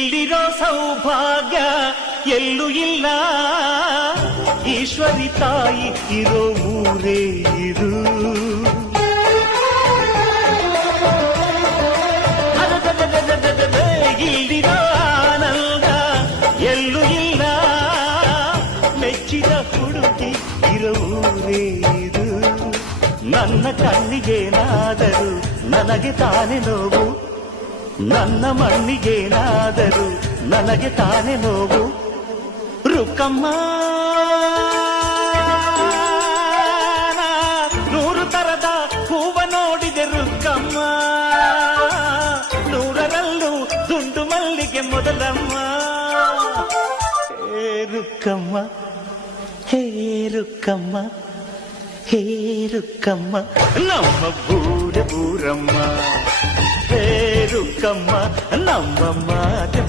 ಇಲ್ಲಿರೋ ಸೌಭಾಗ್ಯ ಎಲ್ಲೂ ಇಲ್ಲ, ಈಶ್ವರಿ ತಾಯಿ ಇರೋ ಊರೇ ಇದು. ಇಲ್ಲಿರೋ ಆನಂದ ಎಲ್ಲೂ ಇಲ್ಲ, ಮೆಚ್ಚಿದ ಹುಡುಗಿ ಇರೋ ಊರೇ ಇದು. ನನ್ನ ಕಣ್ಣಿಗೇನಾದರೂ ನನಗೆ ತಾನೇ ನೋವು, ನನ್ನ ಮಣ್ಣಿಗೇನಾದರೂ ನನಗೆ ತಾನೇ ನೋವು. ರುಕ್ಕಮ್ಮ ನೂರು ತರದ ಹೂವ ನೋಡಿದೆ ರುಕ್ಕಮ್ಮ, ನೂರರಲ್ಲೂ ದುಂಡು ಮಲ್ಲಿಗೆ ಮೊದಲಮ್ಮ. ಹೇ ರುಕ್ಕಮ್ಮ, ಹೇ ರುಕ್ಕಮ್ಮ, ಹೇ ರುಕ್ಕಮ್ಮ, ನಮ್ಮ ಬೂರಮ್ಮ. ಹೇ ರುಕ್ಕಮ್ಮ, ನಮ್ಮ ಮಾತೆ